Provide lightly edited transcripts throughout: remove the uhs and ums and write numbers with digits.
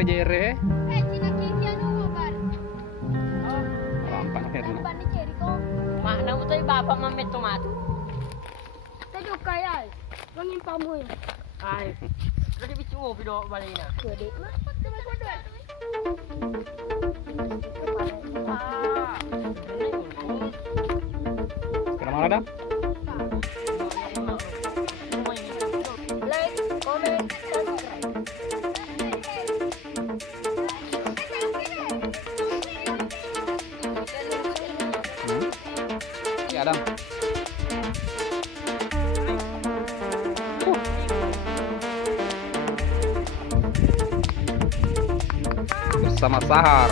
WJR. Cina kiki anu ngobar. Rampang Herna. Ban ni ceri ko. Mana mo tayo bapak mamet tomato? Tayo kaya. Mangin pamoy. Ay. Kasi bisu mo pido balay na. Gede. Mapat ka may kodwa. Sekarang mana dah? Like, comment, subscribe. Ya Adam. Bersama Sahar.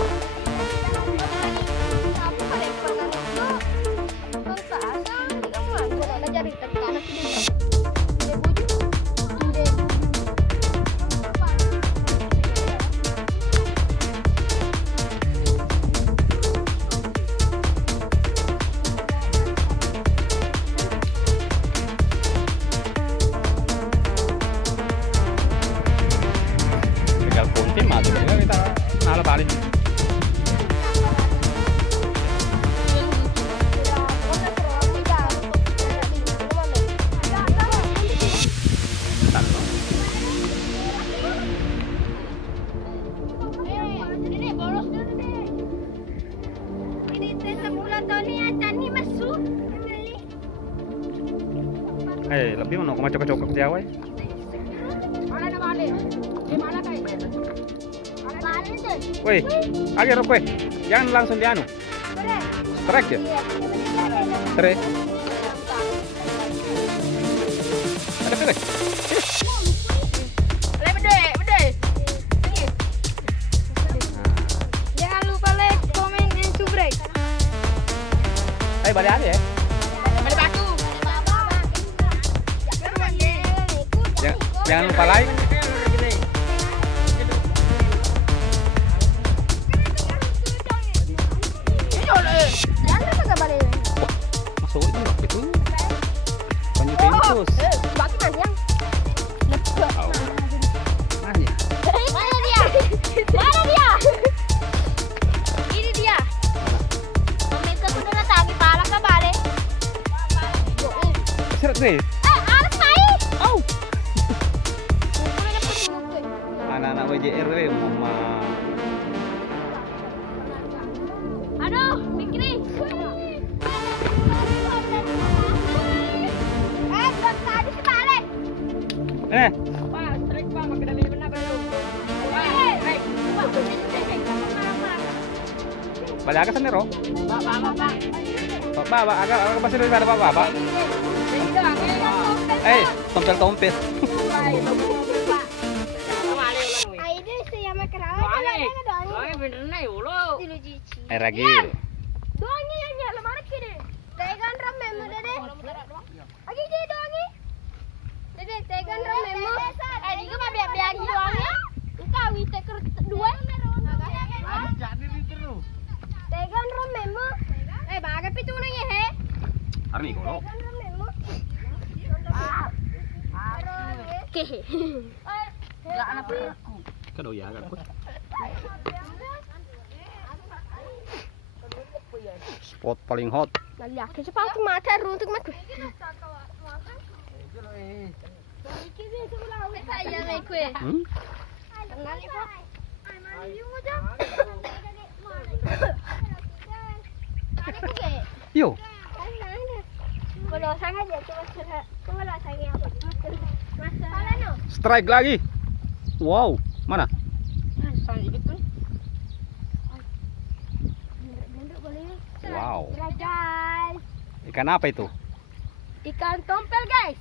Kita nala balik. Lebih mau koma cokok-cokok Jawa. Woi, agak rok weh. Jangan langsung dianu. Strike ya? Strike. Ada pilih. Bede. Jangan lupa like, comment, dan subscribe. Balik aja ya. Balik batu. Jangan lupa like. Masuk itu banyak pintus. Mana dia? Ini dia. Pemirsa sudah datang di pala ka bale. Seret deh. Alas mai. Au. Anak-anak WJR mama. Aduh, Mikri. Tadi si balik. Pak, strike pak, makin dami benar belum. Balik agak sendiri, Pak. agak pasti daripada Bapak. Tompel-tompel. Ini saya makan Bener nih, ulo. Ragil. Doangnya yang nyala mana kiri? Tegan ram memo dede. Lagi jadi doangnya. Dede tegan ram memo. Ini kan biar doangnya. Engkau wite ker dua. Tegan ram memo. Bagai pitunanya he. Arni kolo. Tegan ram memo. Kehe. Enggak anak aku. Kado ya agak. Spot paling hot. Yakin sepatu mata runtuk mat. Yo. Strike lagi. Wow, mana? Wow. Ikan apa itu? Ikan tompel, guys.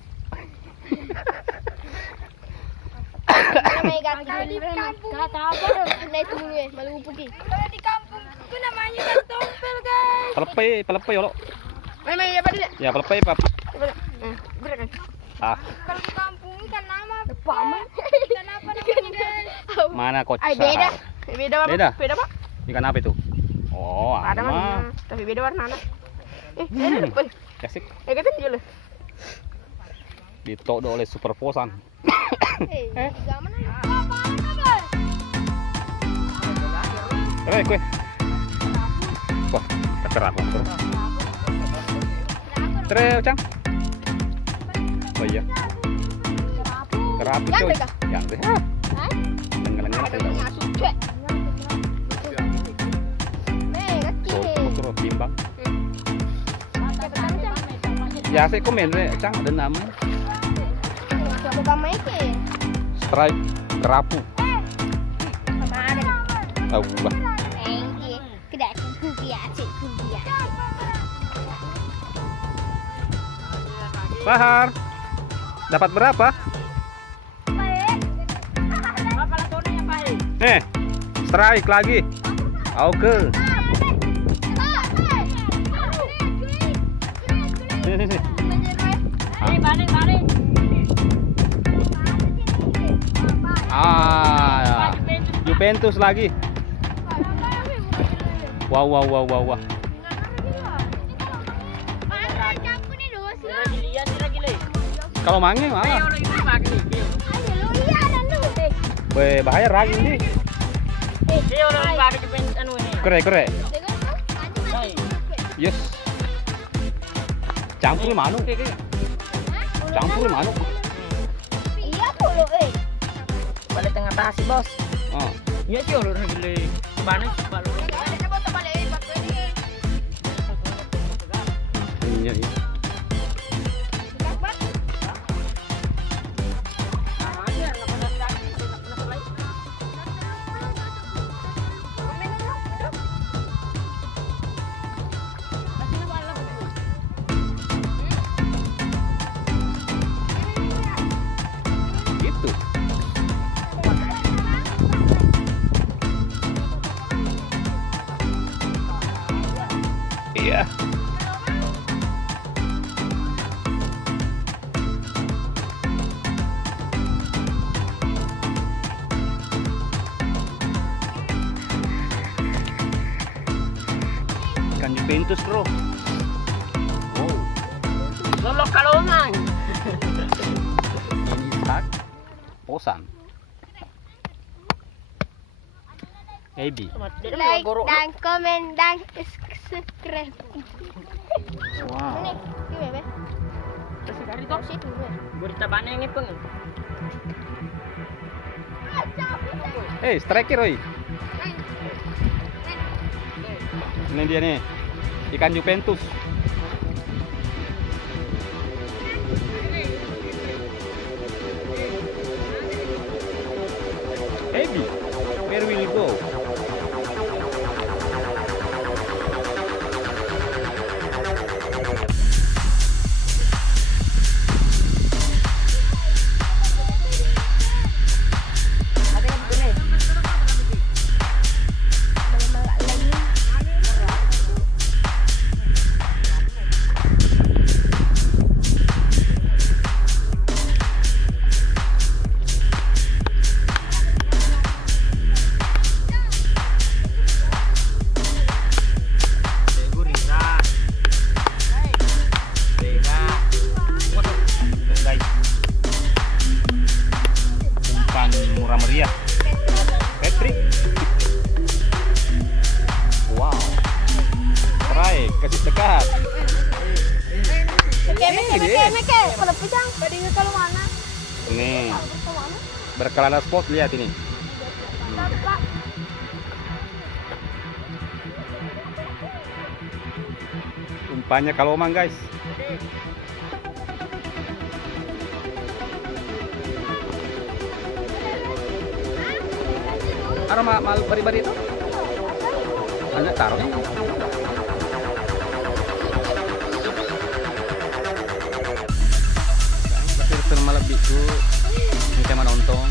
Di kampung. Kata apa? Nah itu malu pergi. Kalau di kampung itu namanya ikan tompel, guys. Pelepay ya lo. Memang ya pada. Ya pelepay Pak. Bener kan? Kalau di kampung ikan nama apa? Ikan apa namanya? Mana kocak? Beda. Beda Pak. Ikan apa itu? Oh, ada mah. Tapi beda warnanya. Enak. Kasih. Kita jual. Ditodok oleh super posan. Zaman apa? Kue. Wah, kekerat bro. Tere, Cang. Oh iya. Kerapi coy. Yang deh. Tenggelamnya apa itu? Terus timbang. Ya saya komen deh, Cang ada nama. Strike kerapu. Tahu bah. Bahar. Dapat berapa? Strike lagi. Oke. Sini. Ah, Juventus lagi. Wah. Kalau mangi malah. Bahaya raging nih. Kere. Yes. Campur manu. Iya puluh Balik tengah tasi bos. Oh. Iya sih ulur gile. Balik. Iya. Gitu. Iya. Ikan Juventus bro. Wow. Lolok kalongan. Ini sak. Posan. Maybe. like dan komen dan subscribe. Wow. Gimana? Dari tok sih. Berita bana yang ngepeng. Strike Roy. Ini dia nih. Ikan Juventus. Heavy. Where will you go? Murah meriah. Patrick. Wow. Strike, kasih dekat. Meke. Kalau pisang, tadinya kalau mana? Nih. Berkelana spot, lihat ini. Umpannya kalomang guys. Ada mal bari-bari itu? Ada taruhnya. Filter malah biku. Ini tema nonton.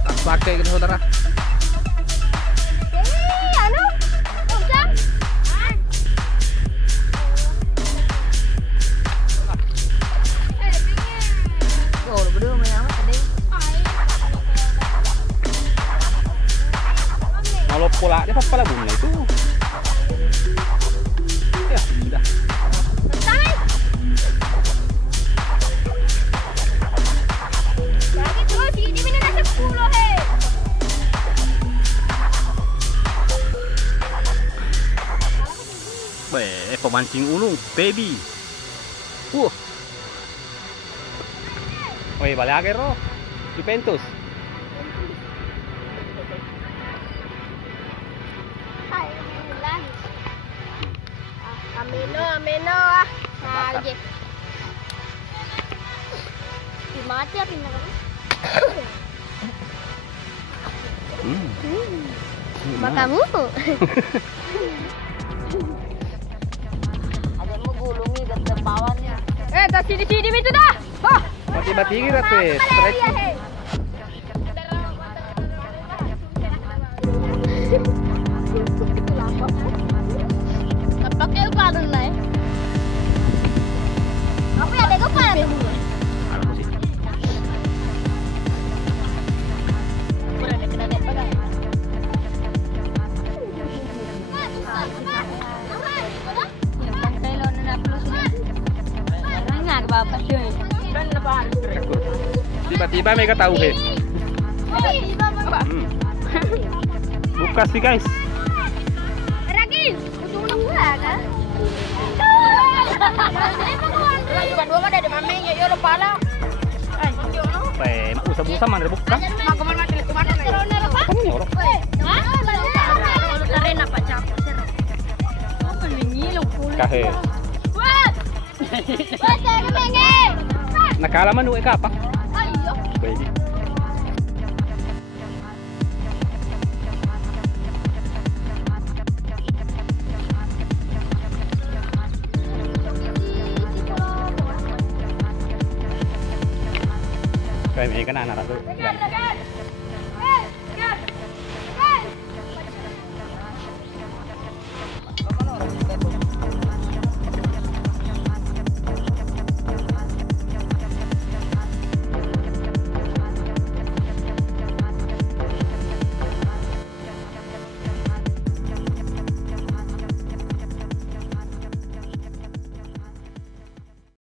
Tak pakai gitu saudara. Kalau pola dia apa bunga itu? Ya, sudah. Pemancing ulung, baby. Oye, vale aguero. Juventus. Ameno ah. Lagi. Mati apa ini? Makamu. Ada mau gulungi dan terbawannya. Tak sini itu dah. Oh. Mati kira tuh. Pakai upadan lah. Apa ya ada upadan? Tiba-tiba mereka tahu he. Buka sih guys. Ragil, ujung kan? Dua mana ada mameng ya yo pala. Mak usah mana buka. Kamu nyorok. Kahe. Nakalaman nu ka pa. Baby. Kayak ini kan anak tuh.